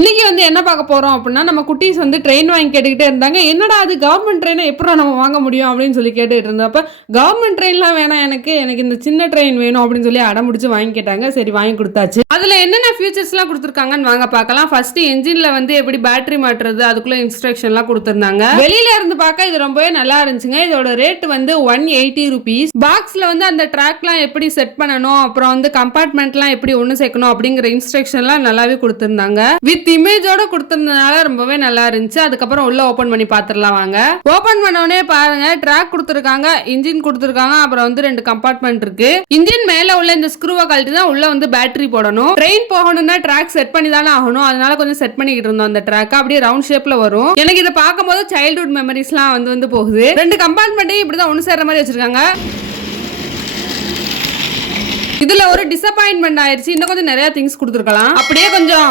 இன்னைக்கு வந்து என்ன பார்க்க போறோம் அப்படின்னா, நம்ம குட்டீஸ் வந்து ட்ரெயின் வாங்கி கேட்டுக்கிட்டே இருந்தாங்க. என்னடா அது கவர்மெண்ட் ட்ரெயினை எப்படா நம்ம வாங்க முடியும் அப்படின்னு சொல்லி கேட்டுட்டு இருந்தப்ப, கவர்மெண்ட் ட்ரெயின்லாம் வேணாம் எனக்கு இந்த சின்ன ட்ரெயின் வேணும் அப்படின்னு சொல்லி அடம்பிடிச்சு வாங்கி கேட்டாங்க. சரி வாங்கி கொடுத்தாச்சு. அதுல என்னென்ன ஃபியூச்சர்ஸ்லாம் கொடுத்துருக்காங்கன்னு வாங்க பார்க்கலாம். ஃபர்ஸ்ட் என்ஜின்ல வந்து எப்படி பேட்டரி மாட்டுறது அதுக்குள்ள இன்ஸ்ட்ரக்ஷன்லாம் கொடுத்துருந்தாங்க. வெளியில இருந்து பார்க்க இது ரொம்பவே நல்லா இருந்துச்சுங்க. இதோட ரேட் வந்து 180 rupees. பாக்ஸ்ல வந்து அந்த ட்ராக்லாம் எப்படி செட் பண்ணணும், அப்புறம் வந்து கம்பார்ட்மெண்ட்லாம் எப்படி ஒன்று சேர்க்கணும் அப்படிங்கிற இன்ஸ்ட்ரக்ஷன்லாம் நல்லாவே கொடுத்துருந்தாங்க. வித் இமேஜோட கொடுத்திருந்தனால ரொம்பவே நல்லா இருந்துச்சு. அதுக்கப்புறம் உள்ள ஓபன் பண்ணி பாத்துடலாம் வாங்க. ஓபன் பண்ணோடனே பாருங்க, ட்ராக் கொடுத்திருக்காங்க, இன்ஜின் கொடுத்திருக்காங்க, அப்புறம் வந்து 2 கம்பார்ட்மெண்ட் இருக்கு. இன்ஜின் மேல உள்ள இந்த ஸ்க்ரூவை கழட்டி தான் உள்ள வந்து பேட்டரி போடணும். ட்ரெயின் போகணும்னா ட்ராக் செட் பண்ணி தானே ஆகணும். அதனால கொஞ்சம் செட் பண்ணிக்கிட்டு இருந்தோம். அந்த ட்ராக் அப்படியே ரவுண்ட் ஷேப்ல வரும். எனக்கு இதை பார்க்கும்போது சைல்ட்ஹுட் மெமரிஸ்லாம் வந்து போகுது. 2 கம்பார்ட்மெண்ட்டையும் இப்படிதான் ஒன்று சேர்ற மாதிரி வச்சிருக்காங்க. இதுல ஒரு டிசப்பாயின்மெண்ட் ஆயிருச்சு. இன்னும் கொஞ்சம் நிறைய திங்ஸ் கொடுத்துருக்கலாம். அப்படியே கொஞ்சம்